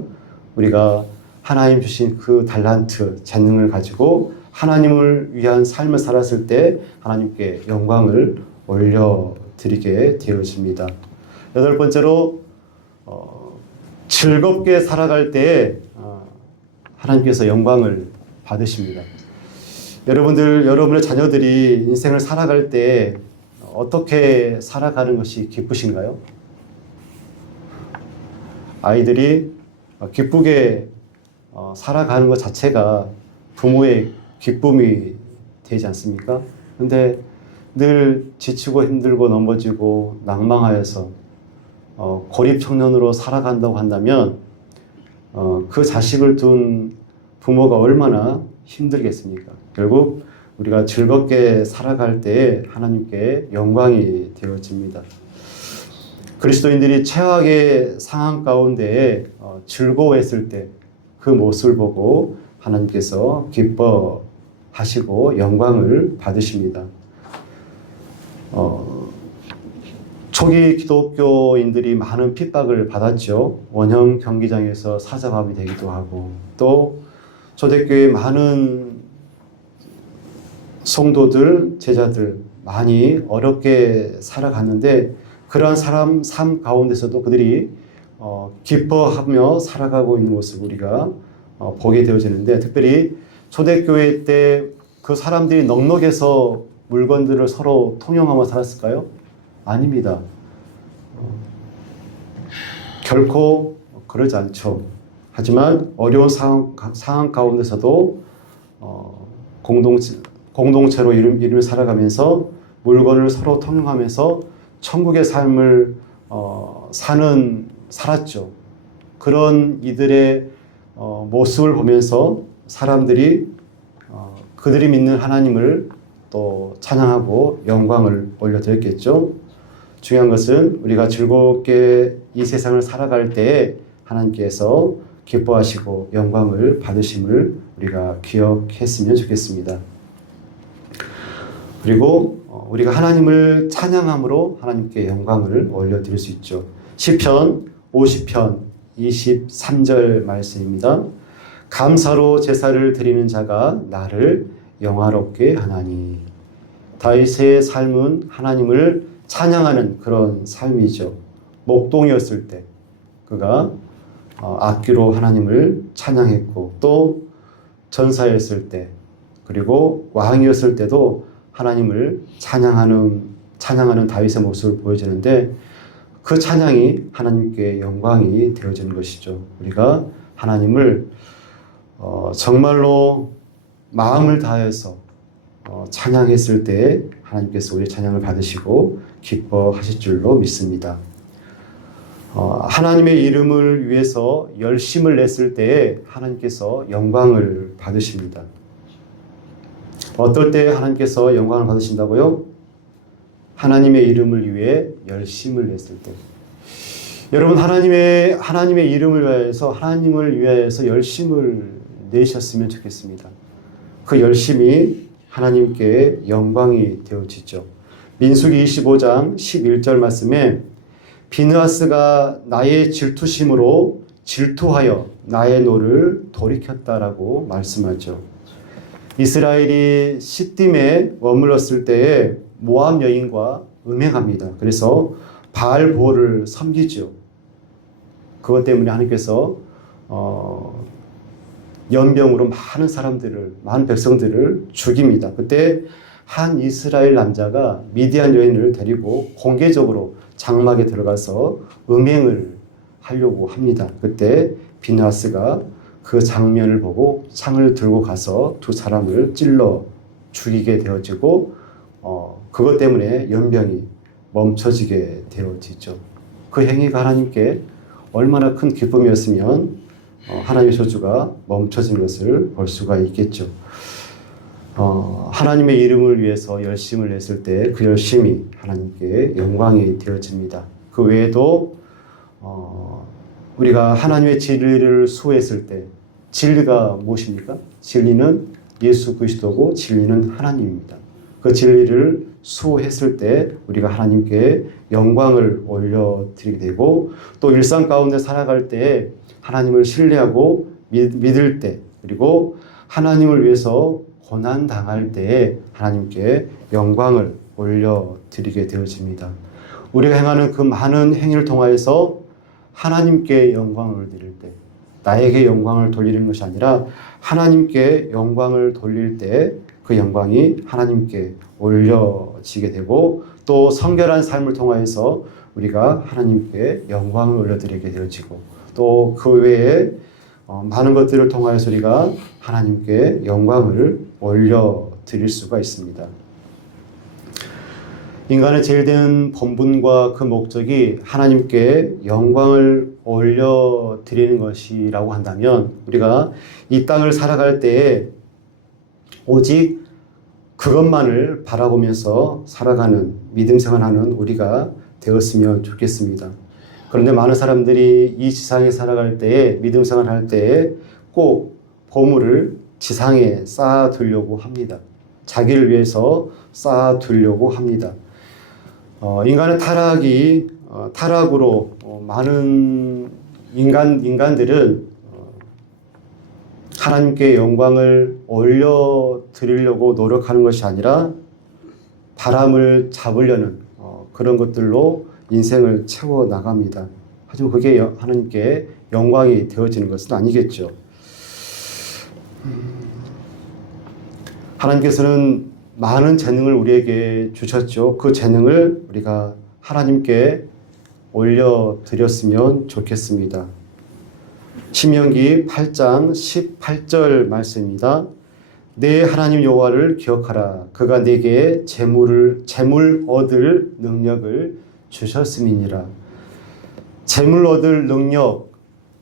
우리가 하나님 주신 그 달란트, 재능을 가지고 하나님을 위한 삶을 살았을 때 하나님께 영광을 올려드리게 되어집니다. 여덟 번째로 즐겁게 살아갈 때 하나님께서 영광을 받으십니다. 여러분의 자녀들이 인생을 살아갈 때 어떻게 살아가는 것이 기쁘신가요? 아이들이 기쁘게 살아가는 것 자체가 부모의 기쁨이 되지 않습니까? 근데 늘 지치고 힘들고 넘어지고 낭망하여서 고립 청년으로 살아간다고 한다면 그 자식을 둔 부모가 얼마나 힘들겠습니까? 결국 우리가 즐겁게 살아갈 때 하나님께 영광이 되어집니다. 그리스도인들이 최악의 상황 가운데 즐거워했을 때 그 모습을 보고 하나님께서 기뻐하시고 영광을 받으십니다. 초기 기독교인들이 많은 핍박을 받았죠. 원형 경기장에서 사자밥이 되기도 하고 또 초대교회 많은 성도들, 제자들 많이 어렵게 살아갔는데 그러한 삶 가운데서도 그들이 기뻐하며 살아가고 있는 모습을 우리가 보게 되어지는데, 특별히 초대교회 때 그 사람들이 넉넉해서 물건들을 서로 통용하며 살았을까요? 아닙니다. 결코 그러지 않죠. 하지만 어려운 상황 가운데서도 공동체로 이루며 살아가면서 물건을 서로 통용하면서 천국의 삶을 살았죠. 그런 이들의 모습을 보면서 사람들이 그들이 믿는 하나님을 또 찬양하고 영광을 올려드렸겠죠. 중요한 것은 우리가 즐겁게 이 세상을 살아갈 때 하나님께서 기뻐하시고 영광을 받으심을 우리가 기억했으면 좋겠습니다. 그리고 우리가 하나님을 찬양함으로 하나님께 영광을 올려드릴 수 있죠. 시편 50편 23절 말씀입니다. 감사로 제사를 드리는 자가 나를 영화롭게 하나니. 다윗의 삶은 하나님을 찬양하는 그런 삶이죠. 목동이었을 때 그가 악기로 하나님을 찬양했고, 또 전사였을 때, 그리고 왕이었을 때도 하나님을 찬양하는 다윗의 모습을 보여주는데, 그 찬양이 하나님께 영광이 되어지는 것이죠. 우리가 하나님을 정말로 마음을 다해서 찬양했을 때 하나님께서 우리의 찬양을 받으시고 기뻐하실 줄로 믿습니다. 하나님의 이름을 위해서 열심을 냈을 때에 하나님께서 영광을 받으십니다. 어떨 때 하나님께서 영광을 받으신다고요? 하나님의 이름을 위해 열심을 냈을 때. 여러분, 하나님의 이름을 위하여서, 하나님을 위하여서 열심을 내셨으면 좋겠습니다. 그 열심이 하나님께 영광이 되어지죠. 민수기 25장 11절 말씀에 비느하스가 나의 질투심으로 질투하여 나의 노를 돌이켰다라고 말씀하죠. 이스라엘이 시딤에 머물렀을 때에 모압 여인과 음행합니다. 그래서 바알 보호를 섬기죠. 그것 때문에 하나님께서 연병으로 많은 백성들을 죽입니다. 그때 한 이스라엘 남자가 미디안 여인을 데리고 공개적으로 장막에 들어가서 음행을 하려고 합니다. 그때 비느하스가 그 장면을 보고 창을 들고 가서 두 사람을 찔러 죽이게 되어지고, 그것 때문에 연병이 멈춰지게 되어지죠. 그 행위가 하나님께 얼마나 큰 기쁨이었으면 하나님의 저주가 멈춰진 것을 볼 수가 있겠죠. 하나님의 이름을 위해서 열심을 냈을 때 그 열심이 하나님께 영광이 되어집니다. 그 외에도 우리가 하나님의 진리를 수호했을 때, 진리가 무엇입니까? 진리는 예수 그리스도고 진리는 하나님입니다. 그 진리를 수호했을 때 우리가 하나님께 영광을 올려드리게 되고, 또 일상 가운데 살아갈 때 하나님을 신뢰하고 믿을 때, 그리고 하나님을 위해서 고난 당할 때에 하나님께 영광을 올려드리게 되어집니다. 우리가 행하는 그 많은 행위를 통하여서 하나님께 영광을 드릴 때, 나에게 영광을 돌리는 것이 아니라 하나님께 영광을 돌릴 때 그 영광이 하나님께 올려지게 되고, 또 성결한 삶을 통하여서 우리가 하나님께 영광을 올려드리게 되어지고, 또 그 외에 많은 것들을 통하여서 우리가 하나님께 영광을 올려드릴 수가 있습니다. 인간의 제일 된 본분과 그 목적이 하나님께 영광을 올려드리는 것이라고 한다면, 우리가 이 땅을 살아갈 때에 오직 그것만을 바라보면서 살아가는 믿음 생활하는 우리가 되었으면 좋겠습니다. 그런데 많은 사람들이 이 지상에 살아갈 때에, 믿음 생활할 때에 꼭 보물을 지상에 쌓아두려고 합니다. 자기를 위해서 쌓아두려고 합니다. 인간의 타락으로 많은 인간들은 하나님께 영광을 올려드리려고 노력하는 것이 아니라 바람을 잡으려는 그런 것들로 인생을 채워 나갑니다. 하지만 그게 하나님께 영광이 되어지는 것은 아니겠죠. 하나님께서는 많은 재능을 우리에게 주셨죠. 그 재능을 우리가 하나님께 올려드렸으면 좋겠습니다. 신명기 8장 18절 말씀입니다. 내 하나님 여호와를 기억하라. 그가 내게 재물 얻을 능력을 주셨음이니라. 재물 얻을 능력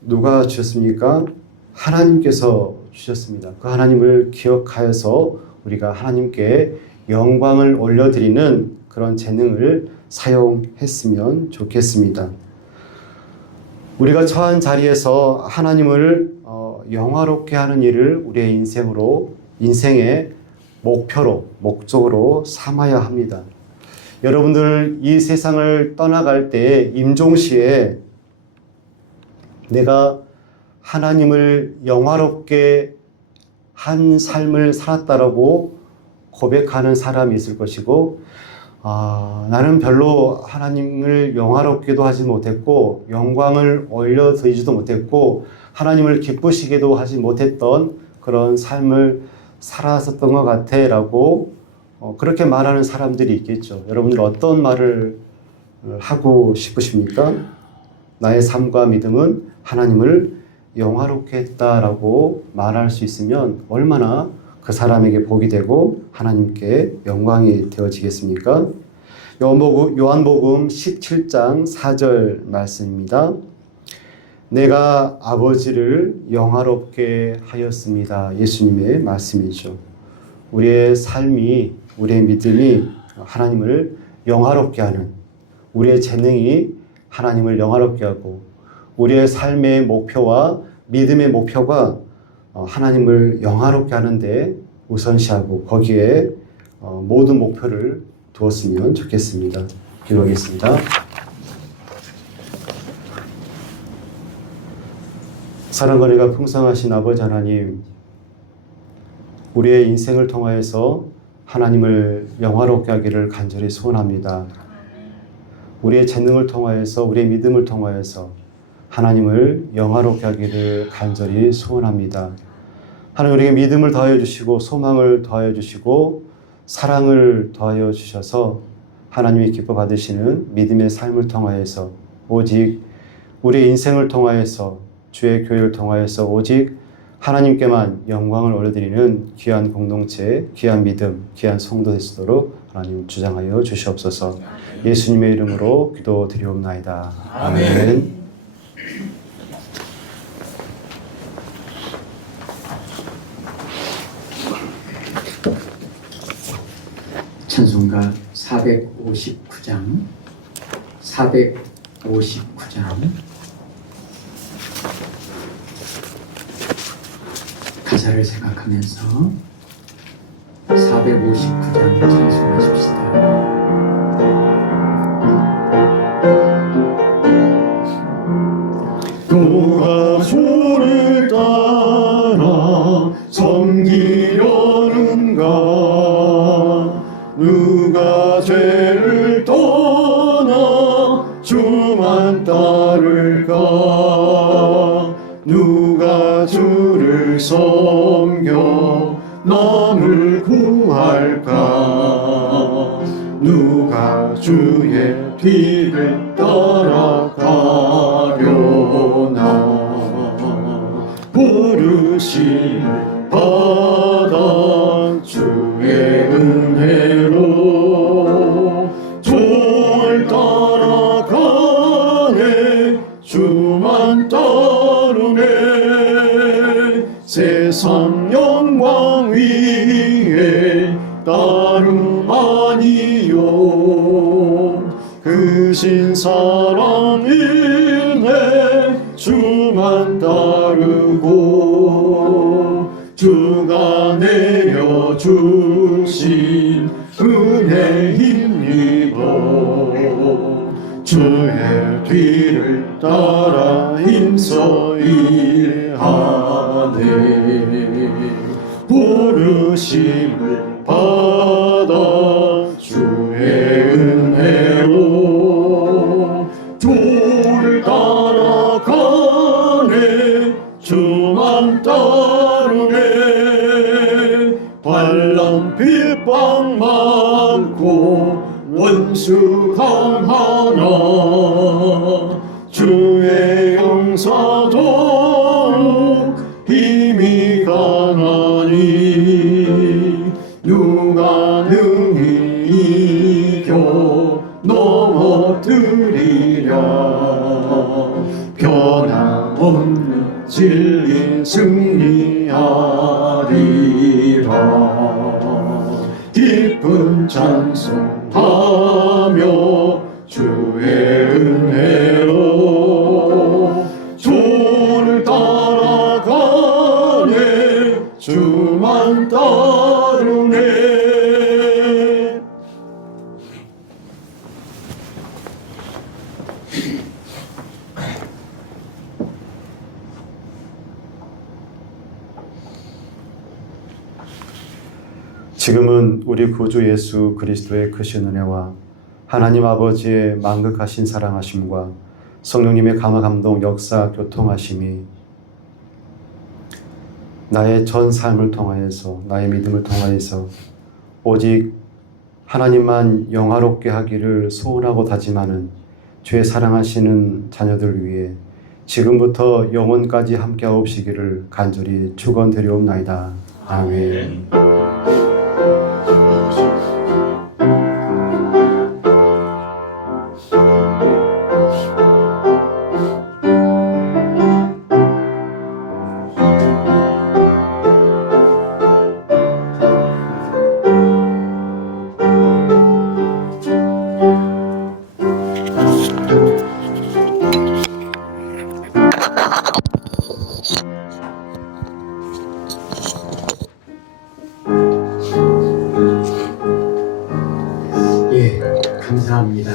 누가 주셨습니까? 하나님께서 주셨습니다. 그 하나님을 기억하여서 우리가 하나님께 영광을 올려드리는 그런 재능을 사용했으면 좋겠습니다. 우리가 처한 자리에서 하나님을 영화롭게 하는 일을 우리의 인생의 목적으로 삼아야 합니다. 여러분들 이 세상을 떠나갈 때 임종시에 내가 하나님을 영화롭게 한 삶을 살았다라고 고백하는 사람이 있을 것이고, 나는 별로 하나님을 영화롭게도 하지 못했고 영광을 올려드리지도 못했고 하나님을 기쁘시게도 하지 못했던 그런 삶을 살았었던 것 같아 라고 그렇게 말하는 사람들이 있겠죠. 여러분들 어떤 말을 하고 싶으십니까? 나의 삶과 믿음은 하나님을 영화롭게 했다라고 말할 수 있으면 얼마나 그 사람에게 복이 되고 하나님께 영광이 되어지겠습니까? 요한복음 17장 4절 말씀입니다. 내가 아버지를 영화롭게 하였습니다. 예수님의 말씀이죠. 우리의 삶이, 우리의 믿음이 하나님을 영화롭게 하는, 우리의 재능이 하나님을 영화롭게 하고 우리의 삶의 목표와 믿음의 목표가 하나님을 영화롭게 하는데 우선시하고 거기에 모든 목표를 두었으면 좋겠습니다. 기도하겠습니다. 사랑과 은혜가 풍성하신 아버지 하나님, 우리의 인생을 통하여서 하나님을 영화롭게 하기를 간절히 소원합니다. 우리의 재능을 통하여서, 우리의 믿음을 통하여서 하나님을 영화롭게 하기를 간절히 소원합니다. 하나님, 우리에게 믿음을 더하여 주시고 소망을 더하여 주시고 사랑을 더하여 주셔서 하나님이 기뻐 받으시는 믿음의 삶을 통하여서 오직 우리의 인생을 통하여서 주의 교회를 통하여서 오직 하나님께만 영광을 올려드리는 귀한 공동체, 귀한 믿음, 귀한 성도 되시도록 하나님 주장하여 주시옵소서. 예수님의 이름으로 기도드리옵나이다. 아멘. 찬송가 459장 가사를 생각하면서 459장 찬송하십시다. 누가 주를 따라 섬기려는가? 누가 죄를 떠나 주만 따를까? 누가 주를 섬겨 남을 구할까? 누가 주의 뒤를 따라가려나? 부르심 받아 주의 은혜로 주를 따라가네. 주만 따르네. 세상 영광 위에 따름 아니요. 크신 사랑이네. 주만 따르고 주가 내려주신 은혜 힘입어 주의 뒤를 따라 힘써 일하네. 부르심을 받아 주의 은혜로 주를 따라가네 주만 따르네 환난 핍박 많고 원수 강하나 주의 용서도 힘이 강하니 누가 능히 이겨 넘어뜨리랴 변함없는 진리 승리하리라 기쁜 찬송하며 주의 은혜로 주를 따라가네 주만 따르네. 지금은 우리 구주 예수 그리스도의 크신 은혜와 하나님 아버지의 만극하신 사랑하심과 성령님의 강화 감동 역사 교통하심이 나의 전 삶을 통하여서 나의 믿음을 통하여서 오직 하나님만 영화롭게 하기를 소원하고 다짐하는 주의 사랑하시는 자녀들 위해 지금부터 영원까지 함께하옵시기를 간절히 축원드리옵나이다. 아멘. 감사합니다.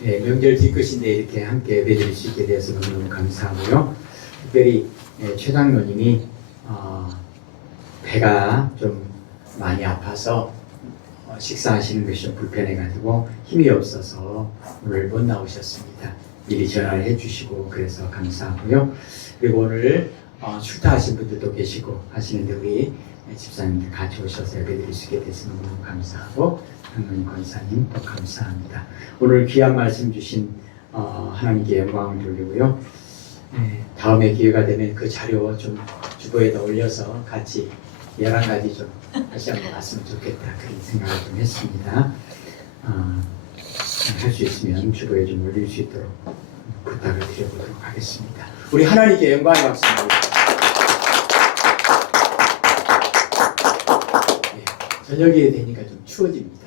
네, 명절 뒤끝인데 이렇게 함께 예배드릴 수 있게 되어서 너무너무 감사하고요. 특별히 최 장로님이 배가 좀 많이 아파서 식사하시는 것이 좀 불편해가지고 힘이 없어서 오늘 못 나오셨습니다. 미리 전화를 해주시고 그래서 감사하고요. 그리고 오늘 출타하신 분들도 계시고 하시는데 우리 집사님들 같이 오셔서 예배드릴 수 있게 돼서 너무너무 감사하고 장로님 권사님 또 감사합니다. 오늘 귀한 말씀 주신 하나님께 영광을 돌리고요. 다음에 기회가 되면 그 자료 좀 주보에다 올려서 같이 11가지 좀 다시 한번 봤으면 좋겠다 그런 생각을 좀 했습니다. 할 수 있으면 주보에 좀 올릴 수 있도록 부탁을 드려보도록 하겠습니다. 우리 하나님께 영광의 박수 드립니다. 저녁이 되니까 좀 추워집니다.